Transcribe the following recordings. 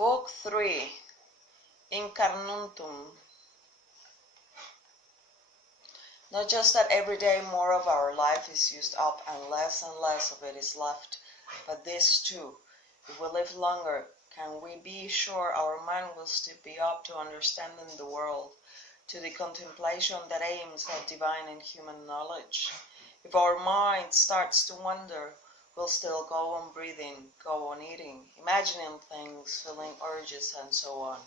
Book 3, Incarnuntum. Not just that every day more of our life is used up and less of it is left, but this too, if we live longer, can we be sure our mind will still be up to understanding the world, to the contemplation that aims at divine and human knowledge? If our mind starts to wander, we'll still go on breathing, go on eating, imagining things, feeling urges, and so on.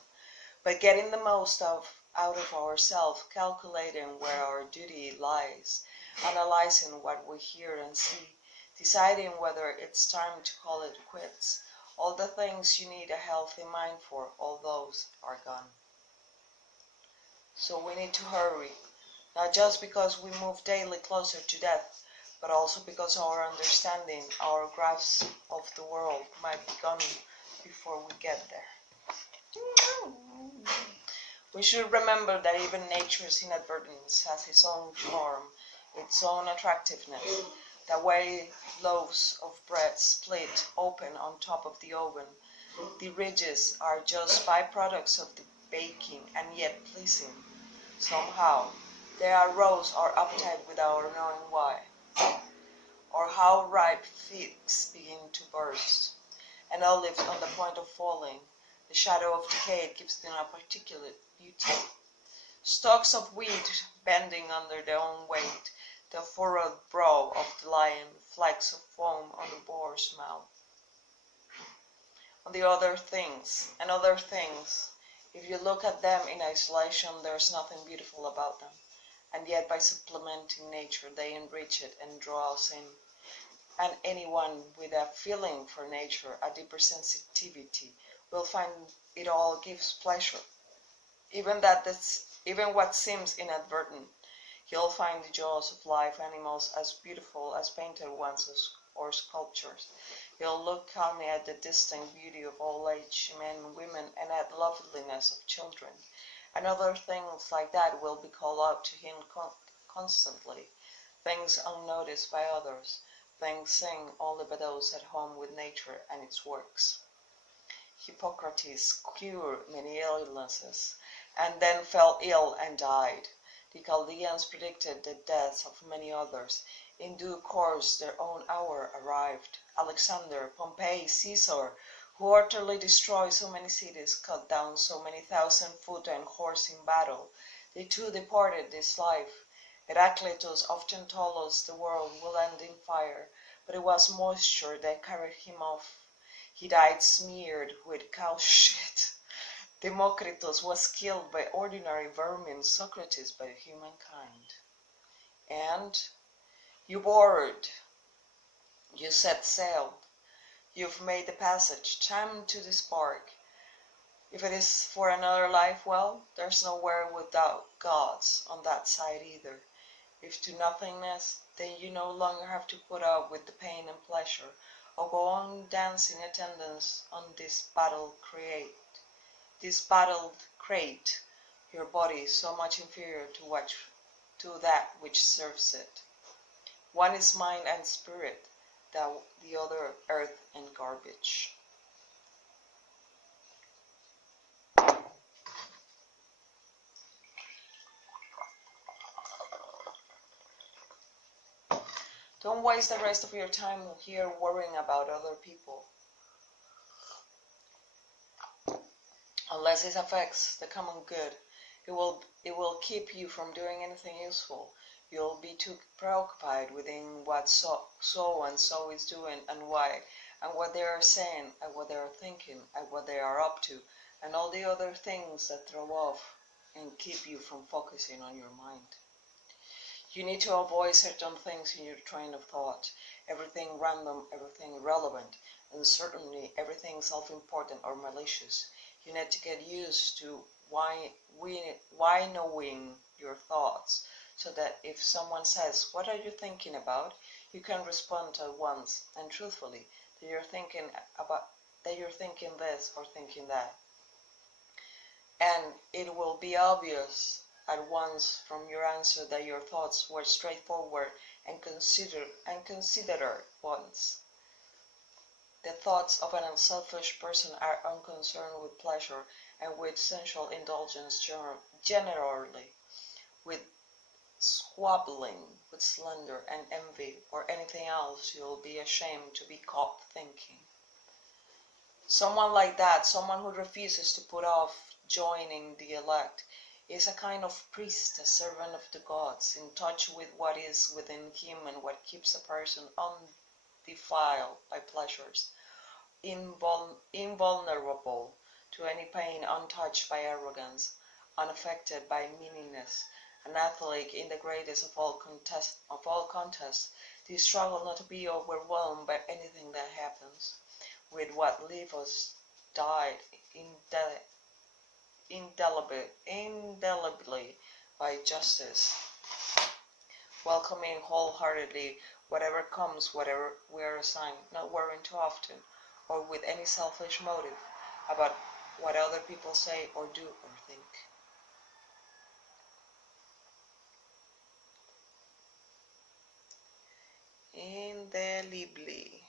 But getting the most out of ourselves, calculating where our duty lies, analyzing what we hear and see, deciding whether it's time to call it quits. All the things you need a healthy mind for, all those are gone. So we need to hurry, not just because we move daily closer to death, but also because our understanding, our grasp of the world might be gone before we get there. We should remember that even nature's inadvertence has its own charm, its own attractiveness. The way loaves of bread split open on top of the oven, the ridges are just byproducts of the baking and yet pleasing. Somehow, they arose our appetite without knowing why, or how ripe figs begin to burst. An olive on the point of falling, the shadow of decay gives them a particular beauty. Stalks of wheat bending under their own weight, the furrowed brow of the lion, flecks of foam on the boar's mouth. On the other things, if you look at them in isolation, there's nothing beautiful about them, and yet by supplementing nature, they enrich it and draw us in. And anyone with a feeling for nature, a deeper sensitivity, will find it all gives pleasure. Even what seems inadvertent, he'll find the jaws of live animals as beautiful as painted ones or sculptures. He'll look calmly at the distinct beauty of old-age men and women and at the loveliness of children. And other things like that will be called out to him constantly, things unnoticed by others, things seen only by those at home with nature and its works. Hippocrates cured many illnesses, and then fell ill and died. The Chaldeans predicted the deaths of many others. In due course their own hour arrived. Alexander, Pompey, Caesar, who utterly destroyed so many cities, cut down so many thousand foot and horse in battle, they too departed this life. Heraclitus often told us the world will end in fire, but it was moisture that carried him off. He died smeared with cow shit. Democritus was killed by ordinary vermin, Socrates by humankind. And you boarded, you set sail, you've made the passage, time to disembark. If it is for another life, well, there's nowhere without gods on that side either. If to nothingness, then you no longer have to put up with the pain and pleasure, or go on dancing attendance on this battled crate, your body is so much inferior to that which serves it. One is mind and spirit, the other earth and garbage. Don't waste the rest of your time here worrying about other people, unless it affects the common good. It will keep you from doing anything useful. You'll be too preoccupied within what so and so is doing and why, and what they are saying, and what they are thinking, and what they are up to, and all the other things that throw off and keep you from focusing on your mind. You need to avoid certain things in your train of thought, everything random, everything irrelevant, and certainly everything self-important or malicious. You need to get used to knowing your thoughts, so that if someone says, "What are you thinking about?" you can respond at once and truthfully that you're thinking this or thinking that. And it will be obvious at once from your answer that your thoughts were straightforward and considered ones. The thoughts of an unselfish person are unconcerned with pleasure and with sensual indulgence generally, with squabbling, with slander and envy, or anything else you'll be ashamed to be caught thinking. Someone like that, someone who refuses to put off joining the elect, is a kind of priest, a servant of the gods, in touch with what is within him and what keeps a person undefiled by pleasures, invulnerable to any pain, untouched by arrogance, unaffected by meanness, an athlete in the greatest of all contests, the struggle not to be overwhelmed by anything that happens, with what Levos died indelibly by justice, welcoming wholeheartedly whatever comes, whatever we are assigned, not worrying too often, or with any selfish motive, about what other people say or do or think. Indelibly.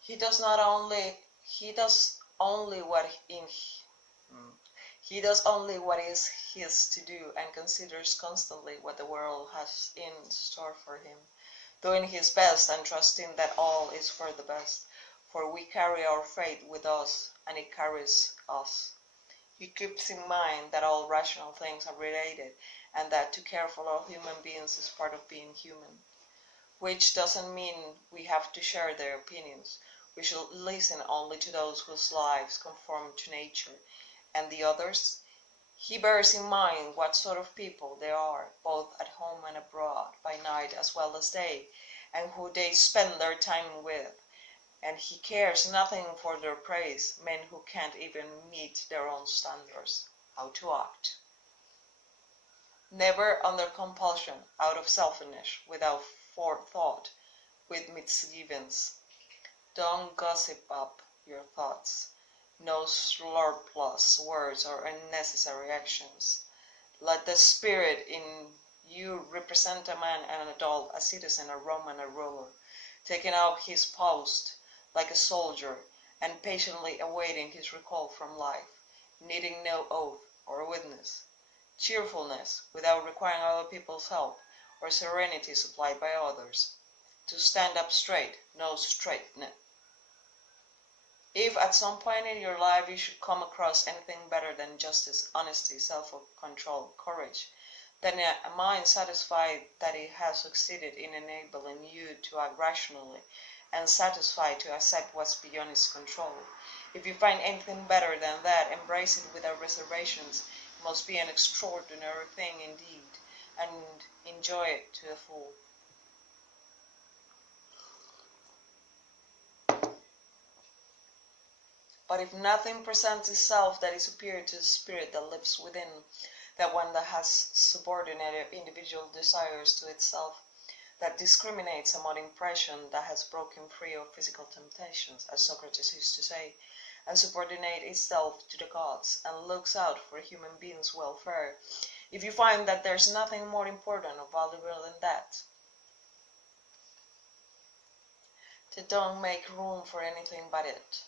He does only what is his to do, and considers constantly what the world has in store for him, doing his best and trusting that all is for the best, for we carry our fate with us and it carries us. He keeps in mind that all rational things are related, and that to care for all human beings is part of being human, which doesn't mean we have to share their opinions. We should listen only to those whose lives conform to nature, and the others, he bears in mind what sort of people they are, both at home and abroad, by night as well as day, and who they spend their time with, and he cares nothing for their praise, men who can't even meet their own standards, how to act. Never under compulsion, out of selfishness, without forethought, with misgivings. Don't gossip up your thoughts. No surplus words or unnecessary actions. Let the spirit in you represent a man and an adult, a citizen, a Roman, a ruler, taking up his post like a soldier and patiently awaiting his recall from life, needing no oath or witness. Cheerfulness, without requiring other people's help, or serenity supplied by others. To stand up straight, no straightening. If at some point in your life you should come across anything better than justice, honesty, self-control, courage, then a mind satisfied that it has succeeded in enabling you to act rationally, and satisfied to accept what's beyond its control. If you find anything better than that, embrace it without reservations. It must be an extraordinary thing indeed, and enjoy it to the full. But if nothing presents itself that is superior to the spirit that lives within, that one that has subordinated individual desires to itself, that discriminates among impression, that has broken free of physical temptations, as Socrates used to say, and subordinate itself to the gods, and looks out for human beings' welfare, if you find that there's nothing more important or valuable than that, then don't make room for anything but it.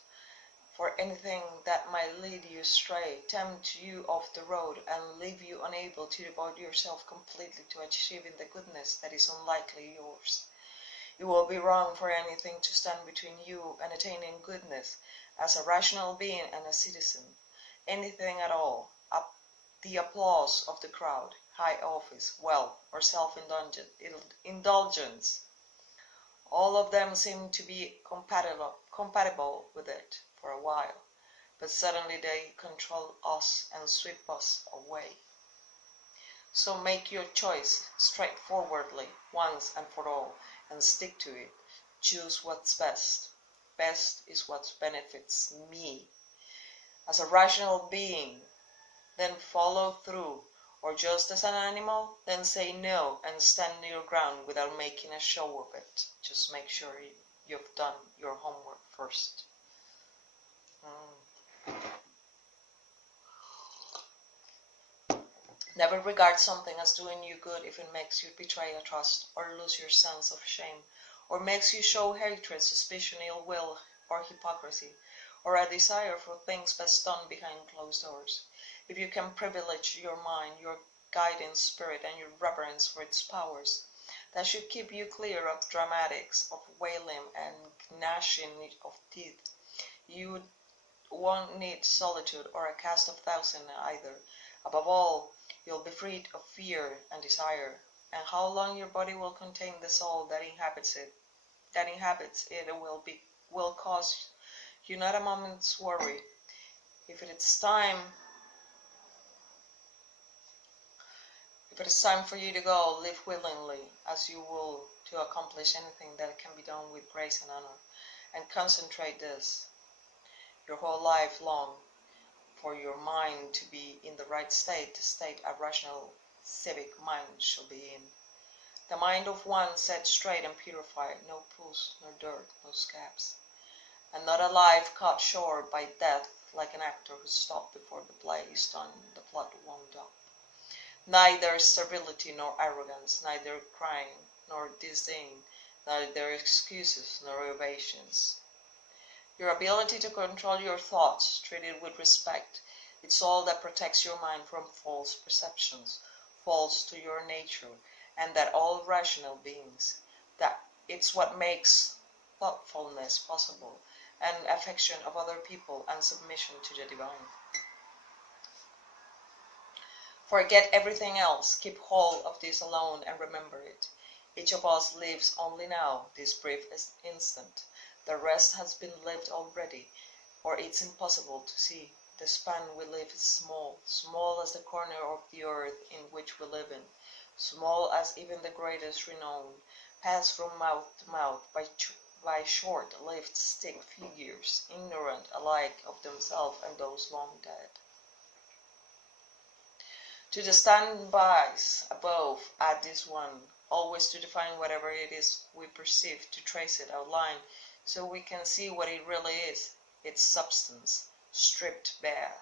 For anything that might lead you astray, tempt you off the road, and leave you unable to devote yourself completely to achieving the goodness that is unlikely yours. It will be wrong for anything to stand between you and attaining goodness as a rational being and a citizen. Anything at all, the applause of the crowd, high office, wealth, or self-indulgence, all of them seem to be compatible with it for a while, but suddenly they control us and sweep us away. So make your choice straightforwardly, once and for all, and stick to it. Choose what's best. Best is what benefits me. As a rational being, then follow through, or just as an animal, then say no and stand your ground without making a show of it. Just make sure you've done your homework first. Never regard something as doing you good if it makes you betray a trust, or lose your sense of shame, or makes you show hatred, suspicion, ill will, or hypocrisy, or a desire for things best done behind closed doors. If you can privilege your mind, your guiding spirit, and your reverence for its powers, that should keep you clear of dramatics, of wailing and gnashing of teeth. You won't need solitude or a cast of thousand either. Above all, you'll be freed of fear and desire, and how long your body will contain the soul that inhabits it will cause you not a moment's worry. If it is time for you to go, live willingly, as you will, to accomplish anything that can be done with grace and honor, and concentrate this your whole life long, for your mind to be in the right state, the state a rational civic mind shall be in. The mind of one set straight and purified, no pus, nor dirt, no scabs, and not a life cut short by death like an actor who stopped before the play is done, the plot wound up. Neither servility nor arrogance, neither crying nor disdain, neither excuses nor evasions. Your ability to control your thoughts, treated with respect, it's all that protects your mind from false perceptions, false to your nature, and that all rational beings. That it's what makes thoughtfulness possible, and affection of other people, and submission to the divine. Forget everything else, keep hold of this alone, and remember it. Each of us lives only now, this brief instant. The rest has been lived already, or it's impossible to see. The span we live is small, small as the corner of the earth in which we live in, small as even the greatest renown, pass from mouth to mouth by short-lived stick figures, ignorant alike of themselves and those long dead. To the standbys above, add this one, always to define whatever it is we perceive, to trace it outline, so we can see what it really is, its substance, stripped bare,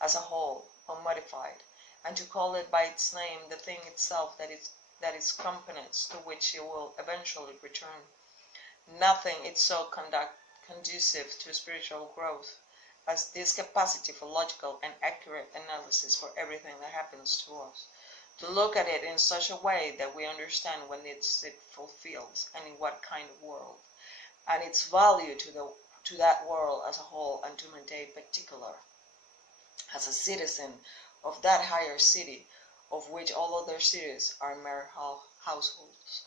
as a whole, unmodified, and to call it by its name, the thing itself that is components to which it will eventually return. Nothing is so conducive to spiritual growth as this capacity for logical and accurate analysis for everything that happens to us, to look at it in such a way that we understand what needs it fulfills and in what kind of world, and its value to that world as a whole, and to maintain particular as a citizen of that higher city, of which all other cities are mere households.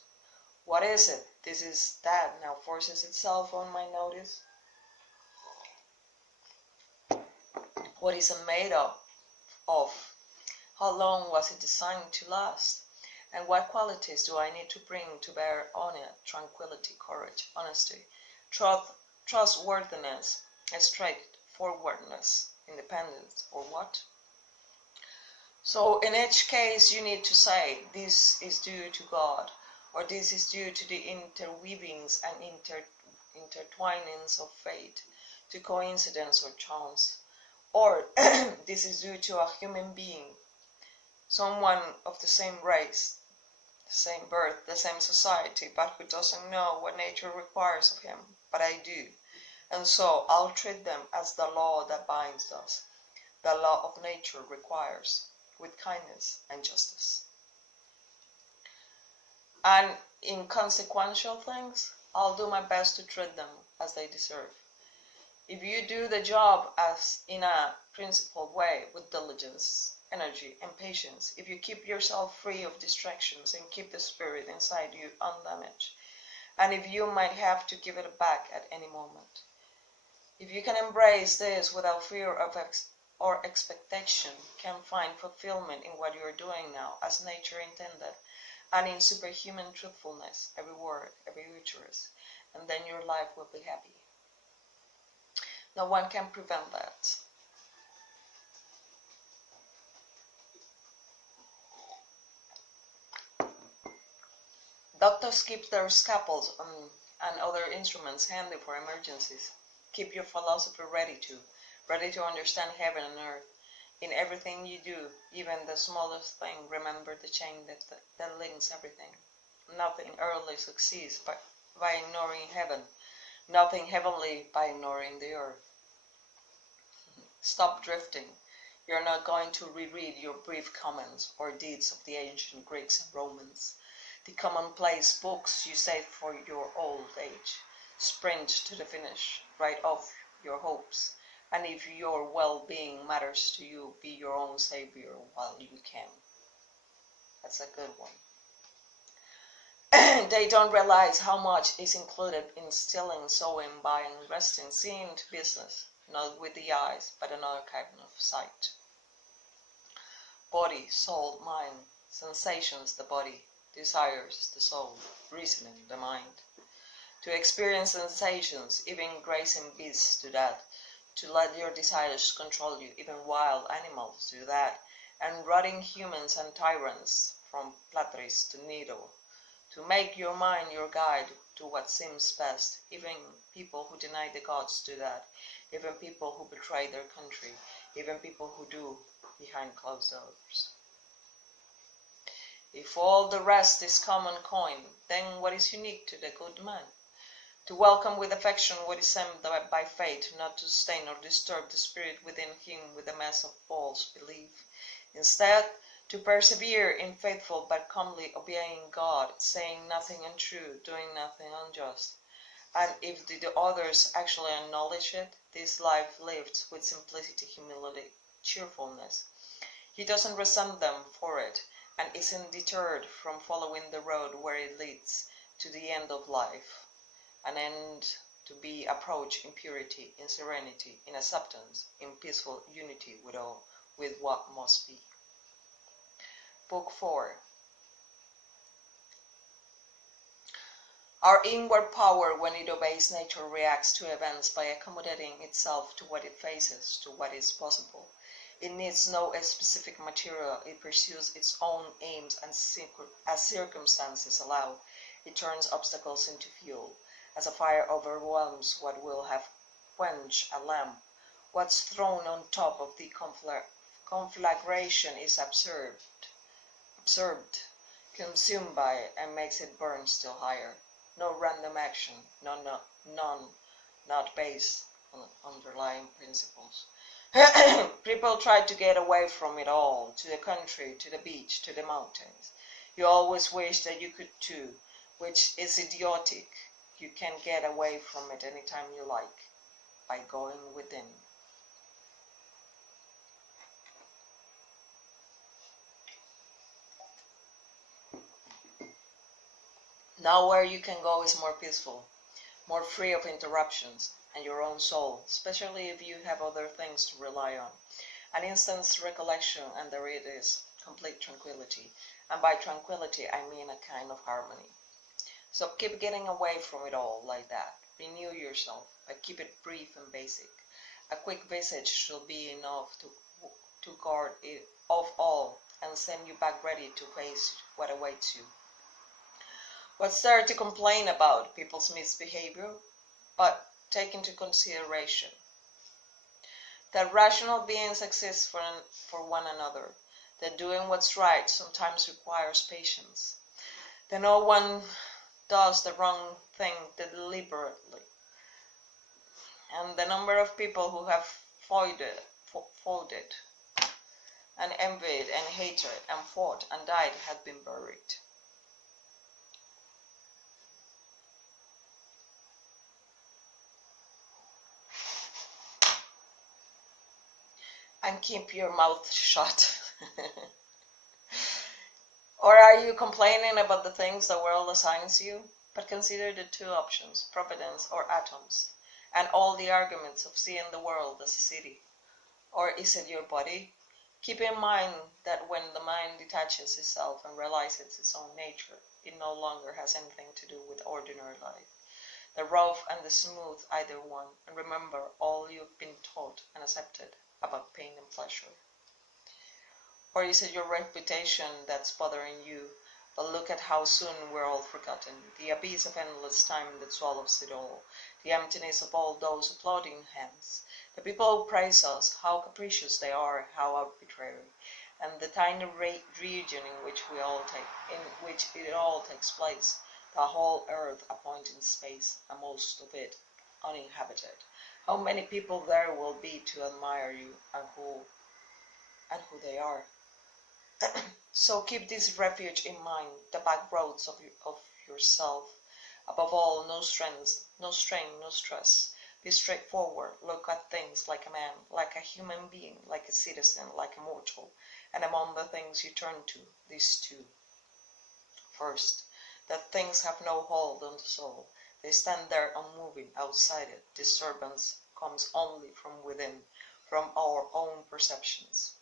What is it? This is that now forces itself on my notice. What is it made of? How long was it designed to last? And what qualities do I need to bring to bear on it? Tranquility, courage, honesty, trustworthiness, straightforwardness, independence, or what? So in each case you need to say, this is due to God, or this is due to the interweavings and intertwinings of fate, to coincidence or chance, or this is due to a human being, someone of the same race, the same birth, the same society, but who doesn't know what nature requires of him, but I do. And so I'll treat them as the law that binds us, the law of nature requires, with kindness and justice. And in consequential things, I'll do my best to treat them as they deserve. If you do the job as in a principled way, with diligence, energy, and patience, if you keep yourself free of distractions and keep the spirit inside you undamaged, and if you might have to give it back at any moment, if you can embrace this without fear of or expectation, can find fulfillment in what you are doing now, as nature intended, and in superhuman truthfulness, every word, every uterus, and then your life will be happy. No one can prevent that. Doctors keep their scalpels and other instruments handy for emergencies. Keep your philosophy ready to understand heaven and earth. In everything you do, even the smallest thing, remember the chain that links everything. Nothing earthly succeeds by ignoring heaven. Nothing heavenly by ignoring the earth. Stop drifting. You're not going to reread your brief comments or deeds of the ancient Greeks and Romans, the commonplace books you save for your old age. Sprint to the finish, write off your hopes, and if your well-being matters to you, be your own savior while you can. That's a good one. They don't realize how much is included in stealing, sewing, buying, resting, seeing to business, not with the eyes, but another kind of sight. Body, soul, mind, sensations, the body, desires, the soul, reasoning, the mind. To experience sensations, even grazing beasts do that. To let your desires control you, even wild animals do that. And rotting humans and tyrants, from Platris to Needle. To make your mind your guide to what seems best. Even people who deny the gods do that. Even people who betray their country. Even people who do behind closed doors. If all the rest is common coin, then what is unique to the good man? To welcome with affection what is sent by fate, not to stain or disturb the spirit within him with a mess of false belief. Instead, to persevere in faithful but calmly obeying God, saying nothing untrue, doing nothing unjust. And if the others actually acknowledge it, this life lived with simplicity, humility, cheerfulness. He doesn't resent them for it, and isn't deterred from following the road where it leads to the end of life. An end to be approached in purity, in serenity, in acceptance, in peaceful unity with what must be. Book 4. Our inward power, when it obeys nature, reacts to events by accommodating itself to what it faces, to what is possible. It needs no specific material, it pursues its own aims, and as circumstances allow, it turns obstacles into fuel. As a fire overwhelms what will have quenched a lamp, what's thrown on top of the conflagration is absorbed, consumed by it, and makes it burn still higher. No random action, none not based on underlying principles. People try to get away from it all, to the country, to the beach, to the mountains. You always wish that you could too, which is idiotic. You can get away from it anytime you like, by going within. Now where you can go is more peaceful, more free of interruptions, and your own soul, especially if you have other things to rely on. An instant's recollection, and there it is, complete tranquility. And by tranquility I mean a kind of harmony. So keep getting away from it all like that. Renew yourself, but keep it brief and basic. A quick visit should be enough to guard it off all and send you back ready to face what awaits you. What's there to complain about? People's misbehavior? But take into consideration that rational beings exist for one another, that doing what's right sometimes requires patience, that no one does the wrong thing deliberately, and the number of people who have folded and envied and hated and fought and died had been buried. And keep your mouth shut. Or are you complaining about the things the world assigns you? But consider the two options, providence or atoms, and all the arguments of seeing the world as a city. Or is it your body? Keep in mind that when the mind detaches itself and realizes its own nature, it no longer has anything to do with ordinary life. The rough and the smooth, either one, and remember all you've been taught and accepted about pain and pleasure. Or is it your reputation that's bothering you, But look at how soon we're all forgotten. The abyss of endless time that swallows it all. The emptiness of all those applauding hands. The people who praise us, how capricious they are, how arbitrary. And the tiny region in which it all takes place. The whole earth a point in space, and most of it uninhabited. How many people there will be to admire you, and who they are. So keep this refuge in mind, the back roads of yourself. Above all, no strain, no stress. Be straightforward, look at things like a man, like a human being, like a citizen, like a mortal. And among the things you turn to, these two. First, that things have no hold on the soul. They stand there unmoving, outside it. Disturbance comes only from within, from our own perceptions.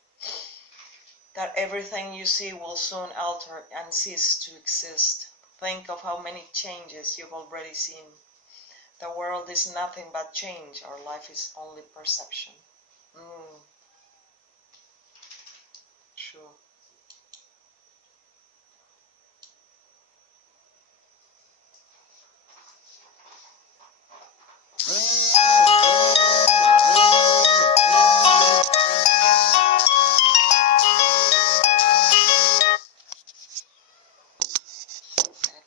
That everything you see will soon alter and cease to exist. Think of how many changes you've already seen. The world is nothing but change. Our life is only perception. True.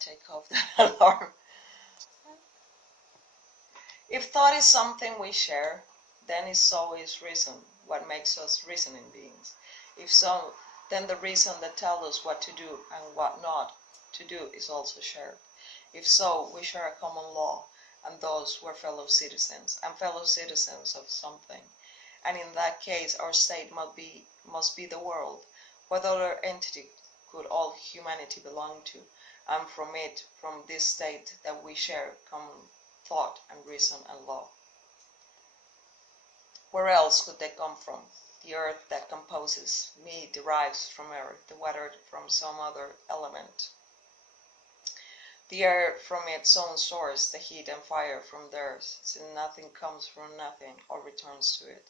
Take off that alarm. If thought is something we share, then so is reason, what makes us reasoning beings. If so, then the reason that tells us what to do and what not to do is also shared. If so, we share a common law, and thus we're fellow citizens, and fellow citizens of something. And in that case, our state must be the world. What other entity could all humanity belong to? And from this state that we share, come thought and reason and law. Where else could they come from? The earth that composes me derives from earth, the water from some other element. The air from its own source, the heat and fire from theirs, since nothing comes from nothing or returns to it.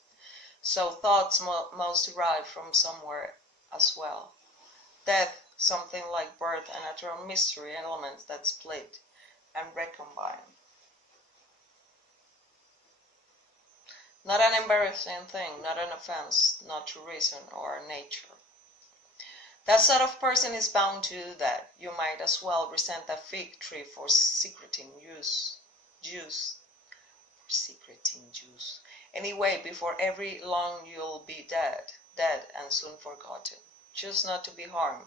So thoughts must derive from somewhere as well. Death, something like birth, a natural mystery, elements that split and recombine. Not an embarrassing thing, not an offense, not to reason or nature. That sort of person is bound to do that. You might as well resent a fig tree for secreting juice. Anyway, before very long you'll be dead and soon forgotten. Choose not to be harmed,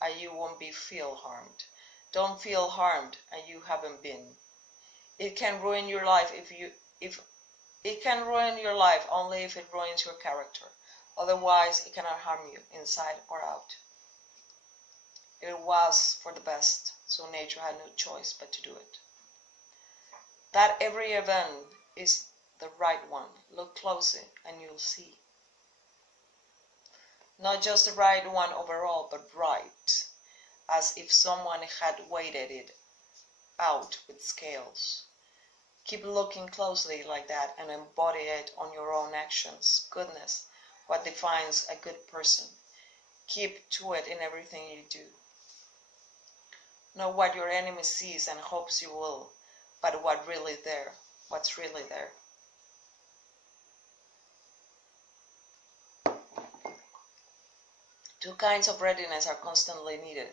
and you won't feel harmed. Don't feel harmed, and you haven't been. It can ruin your life it can ruin your life only if it ruins your character. Otherwise, it cannot harm you, inside or out. It was for the best, so nature had no choice but to do it. That every event is the right one. Look closely, and you'll see. Not just the right one overall, but right, as if someone had weighted it out with scales. Keep looking closely like that and embody it on your own actions. Goodness, what defines a good person. Keep to it in everything you do. Know what your enemy sees and hopes you will, but what's really there. Two kinds of readiness are constantly needed.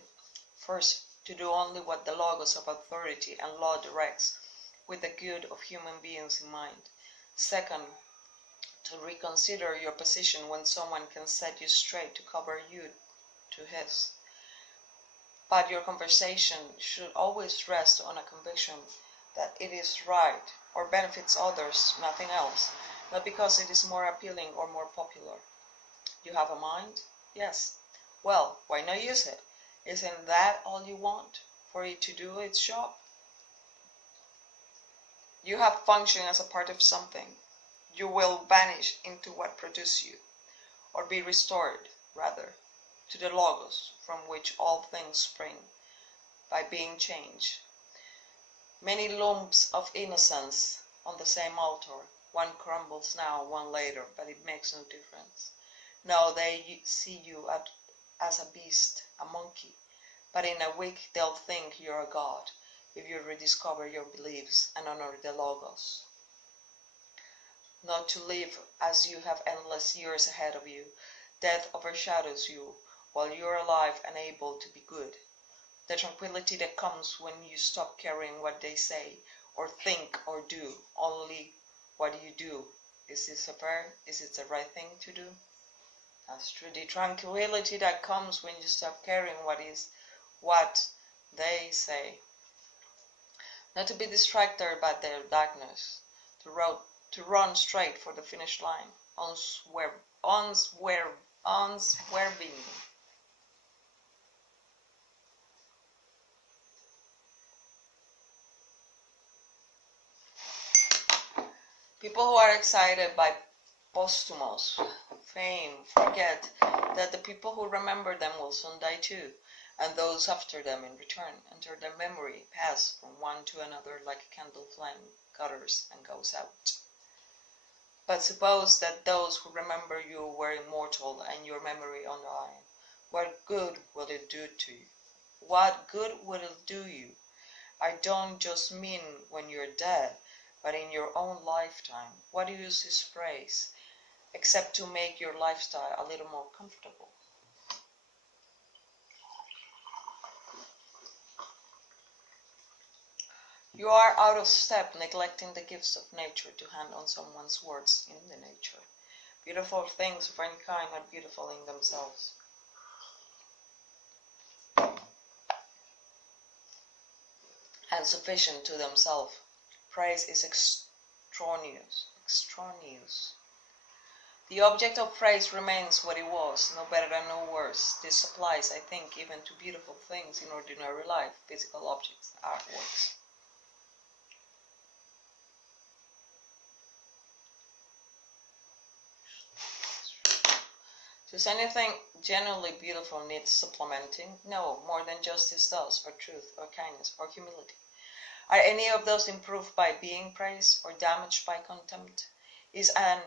First, to do only what the logos of authority and law directs, with the good of human beings in mind. Second, to reconsider your position when someone can set you straight to cover you to his. But your conversation should always rest on a conviction that it is right or benefits others, nothing else, not because it is more appealing or more popular. You have a mind? Yes. Well, why not use it? Isn't that all you want? For it to do its job? You have functioned as a part of something. You will vanish into what produced you, or be restored, rather, to the logos from which all things spring, by being changed. Many lumps of innocence on the same altar. One crumbles now, one later, but it makes no difference. No, they see you as a beast, a monkey, but in a week they'll think you're a god, if you rediscover your beliefs and honor the Logos. Not to live as you have endless years ahead of you, death overshadows you while you're alive and able to be good. The tranquility that comes when you stop caring what they say, or think, or do, only what you do. Is this fair? Is it the right thing to do? That's true. The tranquility that comes when you stop caring what they say. Not to be distracted by their darkness, to run straight for the finish line, unswerving. People who are excited by posthumous fame forget that the people who remember them will soon die too, and those after them in return enter their memory, pass from one to another like a candle flame, gutters and goes out. But suppose that those who remember you were immortal and your memory undying, what good will it do to you? What good will it do you? I don't just mean when you're dead, but in your own lifetime. What use is praise, except to make your lifestyle a little more comfortable? You are out of step, neglecting the gifts of nature to hand on someone's words in the nature. Beautiful things of any kind are beautiful in themselves. And sufficient to themselves. Praise is extraneous. The object of praise remains what it was, no better and no worse. This applies, I think, even to beautiful things in ordinary life, physical objects, artworks. Does anything genuinely beautiful need supplementing? No, more than justice does, or truth, or kindness, or humility. Are any of those improved by being praised, or damaged by contempt? Is an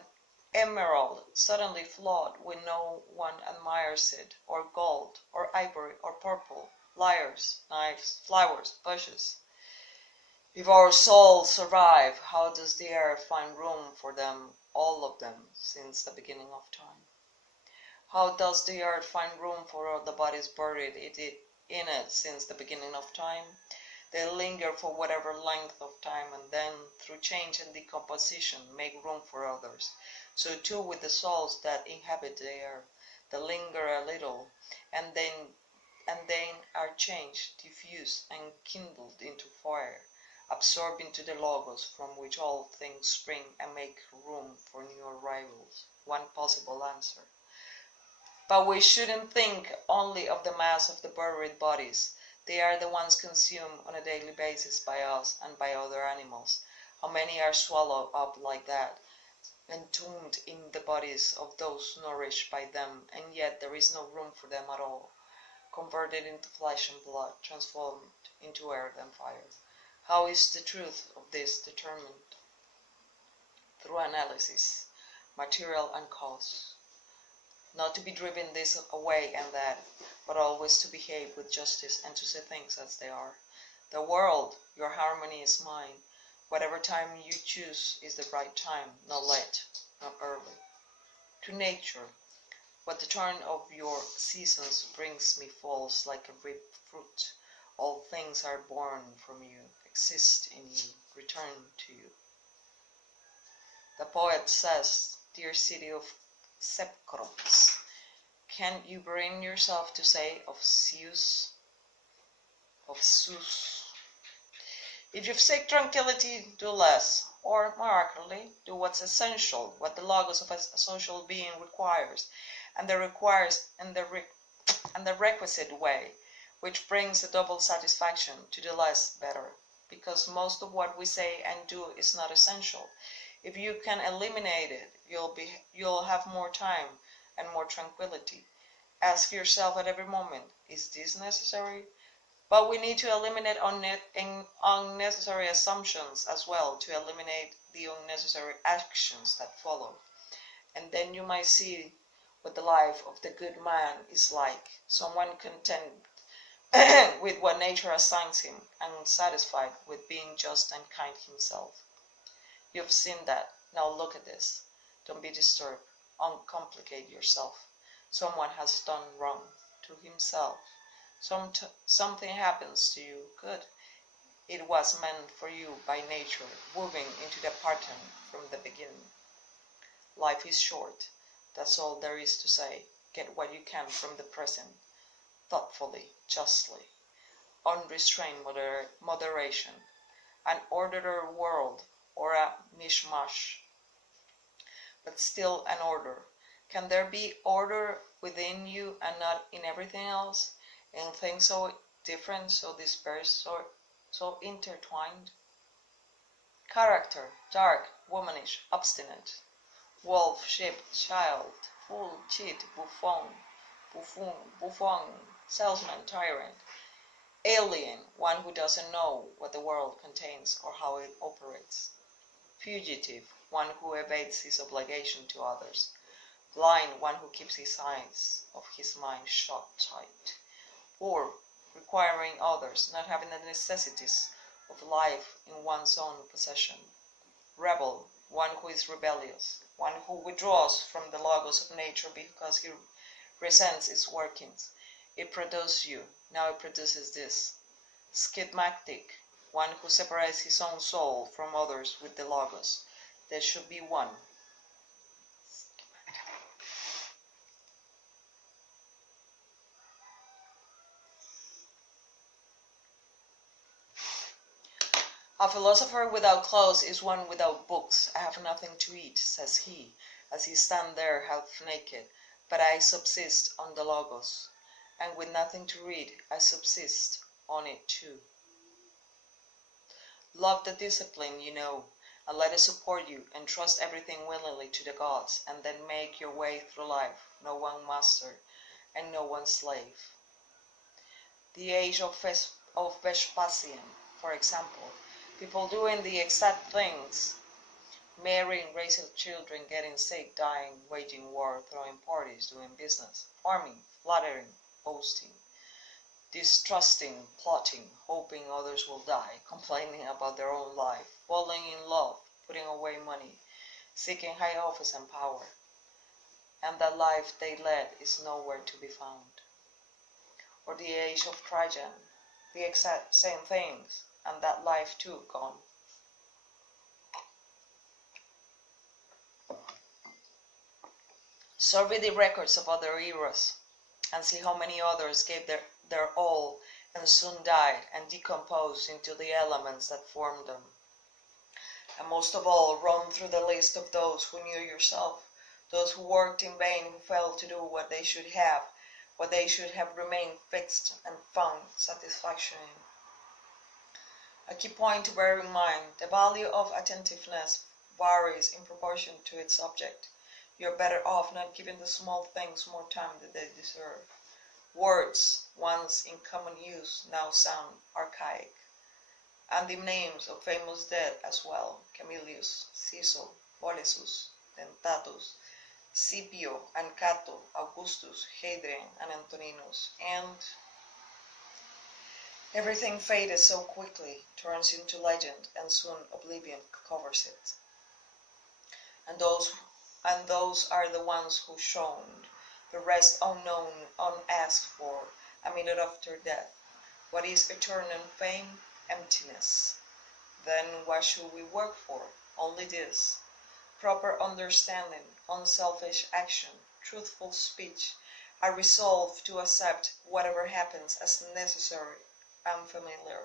emerald suddenly flawed when no one admires it, or gold, or ivory, or purple, lyres, knives, flowers, bushes? If our souls survive, how does the air find room for them, all of them, since the beginning of time? How does the earth find room for all the bodies buried in it since the beginning of time? They linger for whatever length of time, and then, through change and decomposition, make room for others. So too with the souls that inhabit the earth. They linger a little, and then are changed, diffused, and kindled into fire, absorbed into the Logos, from which all things spring and make room for new arrivals. One possible answer. But we shouldn't think only of the mass of the buried bodies. They are the ones consumed on a daily basis by us and by other animals. How many are swallowed up like that, entombed in the bodies of those nourished by them, and yet there is no room for them at all, converted into flesh and blood, transformed into earth and fire. How is the truth of this determined? Through analysis, material and cause. Not to be driven this away and that, but always to behave with justice and to see things as they are. The world, your harmony is mine. Whatever time you choose is the right time, not late, not early. To nature, what the turn of your seasons brings me falls like a ripe fruit. All things are born from you, exist in you, return to you. The poet says, dear city of sepulchres, can you bring yourself to say of Zeus, if you seek tranquility, do less, or more accurately, do what's essential, what the Logos of a social being requires, and the requisite way, which brings a double satisfaction, to do less better, because most of what we say and do is not essential. If you can eliminate it, you'll have more time and more tranquility. Ask yourself at every moment, is this necessary? But we need to eliminate unnecessary assumptions as well, to eliminate the unnecessary actions that follow. And then you might see what the life of the good man is like, someone content with what nature assigns him, and satisfied with being just and kind himself. You've seen that. Now look at this. Don't be disturbed. Uncomplicate yourself. Someone has done wrong to himself. Something happens to you. Good. It was meant for you by nature, woven into the pattern from the beginning. Life is short. That's all there is to say. Get what you can from the present, thoughtfully, justly, unrestrained moderation, an ordered world or a mishmash, but still an order. Can there be order within you and not in everything else, in things so different, so dispersed, so intertwined? Character, dark, womanish, obstinate, wolf, sheep, child, fool, cheat, buffoon, salesman, tyrant, alien, one who doesn't know what the world contains or how it operates, fugitive, one who evades his obligation to others, blind, one who keeps his eyes of his mind shut tight, poor, requiring others, not having the necessities of life in one's own possession, rebel, one who is rebellious, one who withdraws from the logos of nature because he resents its workings. It produced you, now it produces this. Schematic, one who separates his own soul from others with the logos. There should be one. A philosopher without clothes is one without books. I have nothing to eat, says he, as he stands there half naked, but I subsist on the logos, and with nothing to read, I subsist on it too. Love the discipline you know, and let it support you, and trust everything willingly to the gods, and then make your way through life, no one master, and no one slave. The age of Vespasian, for example, people doing the exact things, marrying, raising children, getting sick, dying, waging war, throwing parties, doing business, farming, flattering, boasting, distrusting, plotting, hoping others will die, complaining about their own life, falling in love, putting away money, seeking high office and power. And that life they led is nowhere to be found. Or the age of Trajan, the exact same things, and that life too gone. Survey the records of other eras, and see how many others gave their all and soon died and decomposed into the elements that formed them. And most of all, run through the list of those who knew yourself, those who worked in vain, who failed to do what they should have remained fixed and found satisfaction in. A key point to bear in mind, the value of attentiveness varies in proportion to its object. You're better off not giving the small things more time than they deserve. Words, once in common use, now sound archaic. And the names of famous dead as well, Camillus, Cecil, Bolessus, Dentatus, Scipio and Cato, Augustus, Hadrian and Antoninus, and everything faded so quickly, turns into legend, and soon oblivion covers it. And those are the ones who shone, the rest unknown, unasked for, a minute after death. What is eternal fame? Emptiness. Then what should we work for? Only this: proper understanding, unselfish action, truthful speech, a resolve to accept whatever happens as necessary and familiar,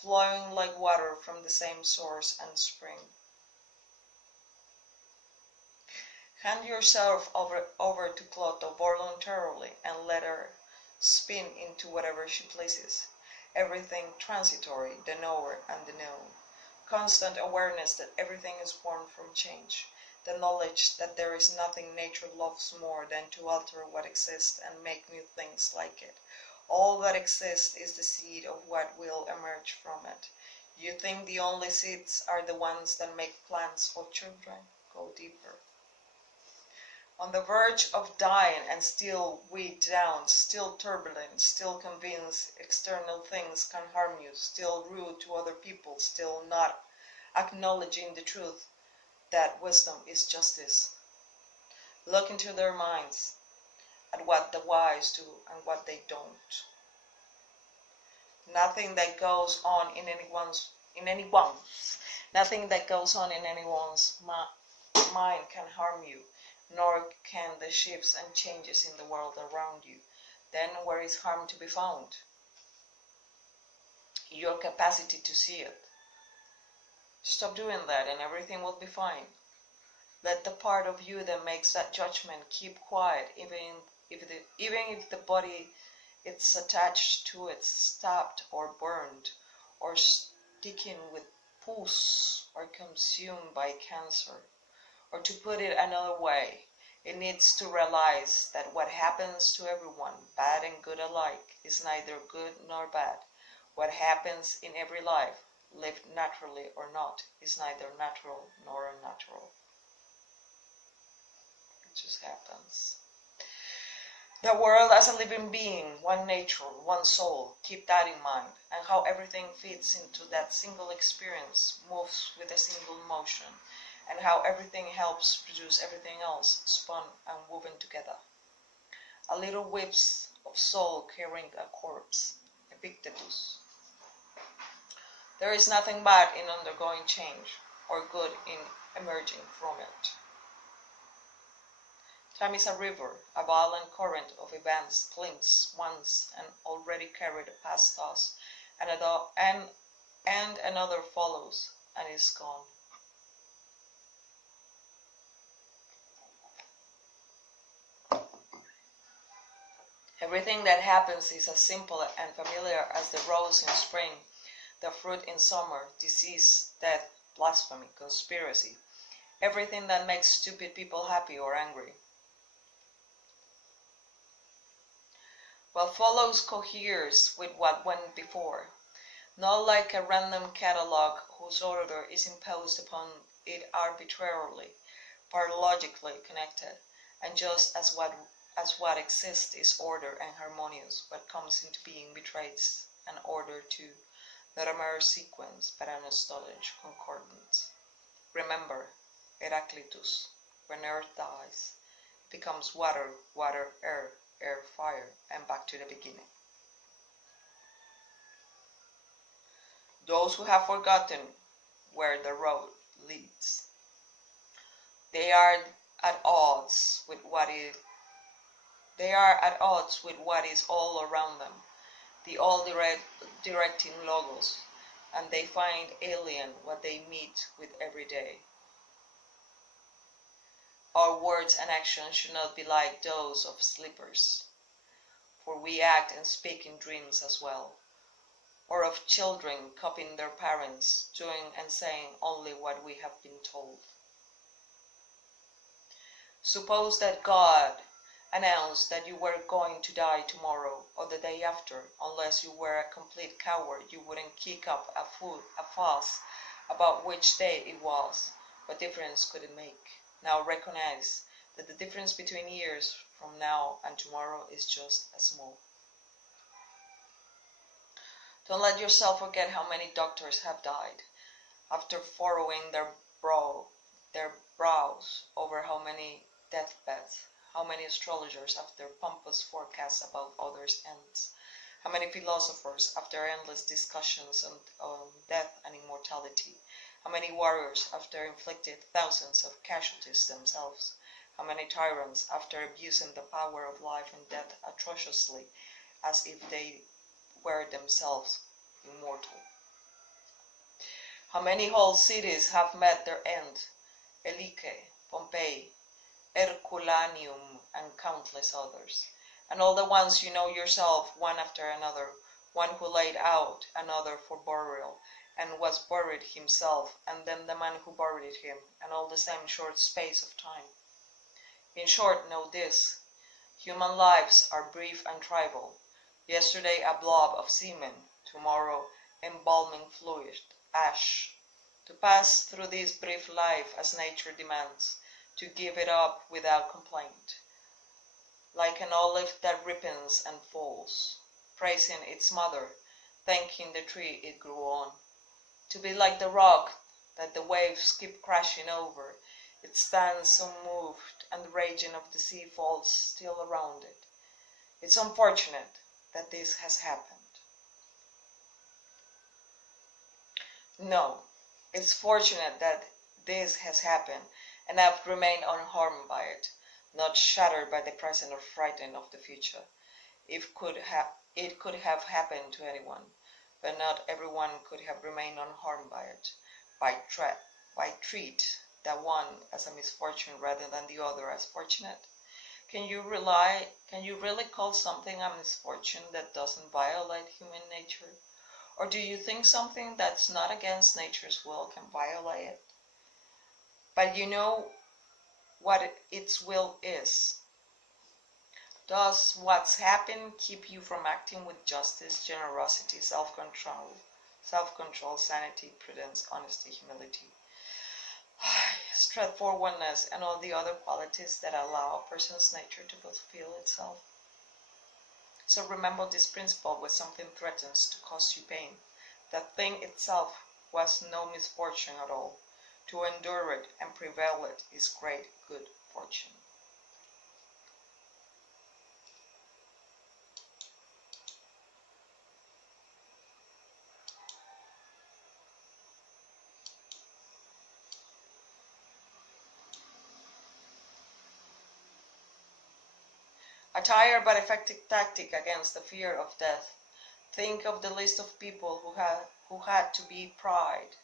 flowing like water from the same source and spring. Hand yourself over to Clotho voluntarily and let her spin into whatever she pleases. Everything transitory, the knower and the known. Constant awareness that everything is born from change. The knowledge that there is nothing nature loves more than to alter what exists and make new things like it. All that exists is the seed of what will emerge from it. You think the only seeds are the ones that make plants or children? Go deeper. On the verge of dying and still weighed down, still turbulent, still convinced external things can harm you, still rude to other people, still not acknowledging the truth that wisdom is justice. Look into their minds at what the wise do and what they don't. Nothing that goes on in anyone's mind can harm you, nor can the shifts and changes in the world around you. Then where is harm to be found? Your capacity to see it. Stop doing that and everything will be fine. Let the part of you that makes that judgment keep quiet, even if the body it's attached to it stabbed or burned or sticking with pus or consumed by cancer. Or to put it another way, it needs to realize that what happens to everyone, bad and good alike, is neither good nor bad. What happens in every life, lived naturally or not, is neither natural nor unnatural. It just happens. The world as a living being, one nature, one soul, keep that in mind, and how everything fits into that single experience, moves with a single motion, and how everything helps produce everything else, spun and woven together. A little wisp of soul carrying a corpse, epictetus. There is nothing bad in undergoing change, or good in emerging from it. Time is a river, a violent current of events clings once and already carried past us, and another follows and is gone. Everything that happens is as simple and familiar as the rose in spring, the fruit in summer, disease, death, blasphemy, conspiracy, everything that makes stupid people happy or angry. What follows coheres with what went before, not like a random catalogue whose order is imposed upon it arbitrarily, pathologically connected, and just as what exists is order and harmonious, what comes into being betrays an order too, not a mere sequence, but an astonishing concordance. Remember, Heraclitus, when earth dies, it becomes water, water, air, air, fire, and back to the beginning. Those who have forgotten where the road leads, they are at odds with what is all around them, the all-directing logos, and they find alien what they meet with every day. Our words and actions should not be like those of sleepers, for we act and speak in dreams as well, or of children copying their parents, doing and saying only what we have been told. Suppose that God announced that you were going to die tomorrow or the day after. Unless you were a complete coward, you wouldn't kick up a fuss about which day it was. What difference could it make? Now recognize that the difference between years from now and tomorrow is just as small. Don't let yourself forget how many doctors have died after furrowing their brows over how many deathbeds, how many astrologers after pompous forecasts about others' ends, how many philosophers after endless discussions on death and immortality, how many warriors after inflicted thousands of casualties themselves, how many tyrants after abusing the power of life and death atrociously as if they were themselves immortal. How many whole cities have met their end, Elike, Pompeii, Herculaneum, and countless others, and all the ones you know yourself, one after another, one who laid out another for burial, and was buried himself, and then the man who buried him, and all the same short space of time. In short, know this: human lives are brief and tribal. Yesterday a blob of semen, tomorrow embalming fluid, ash. To pass through this brief life as nature demands, to give it up without complaint, like an olive that ripens and falls, praising its mother, thanking the tree it grew on, to be like the rock that the waves keep crashing over. It stands unmoved, and the raging of the sea falls still around it. It's unfortunate that this has happened. No, it's fortunate that this has happened, and I've remained unharmed by it, not shattered by the present or frightened of the future. It could have happened to anyone, but not everyone could have remained unharmed by it. By treat that one as a misfortune rather than the other as fortunate? Can you really call something a misfortune that doesn't violate human nature? Or do you think something that's not against nature's will can violate it? But you know what its will is. Does what's happened keep you from acting with justice, generosity, self-control, sanity, prudence, honesty, humility, straightforwardness, and all the other qualities that allow a person's nature to fulfill itself? So remember this principle: when something threatens to cause you pain, that thing itself was no misfortune at all. To endure it and prevail it is great good fortune. A tired but effective tactic against the fear of death. Think of the list of people who had to be pried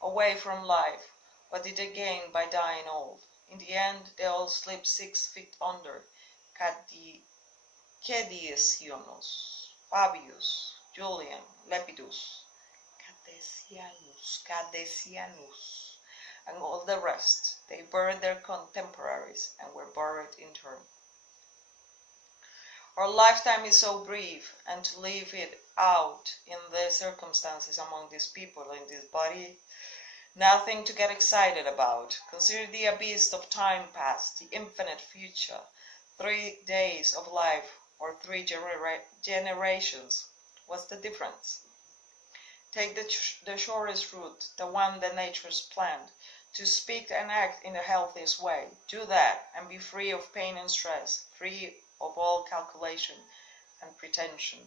away from life. What did they gain by dying old? In the end, they all slipped 6 feet under. Cadicianus, Fabius, Julian, Lepidus, Cadecianus, and all the rest. They buried their contemporaries and were buried in turn. Our lifetime is so brief, and to live it out in these circumstances among these people in this body, nothing to get excited about. Consider the abyss of time past, the infinite future, 3 days of life or 3 generations. What's the difference? Take the shortest route, the one that nature's planned, to speak and act in the healthiest way. Do that and be free of pain and stress, free of all calculation and pretension.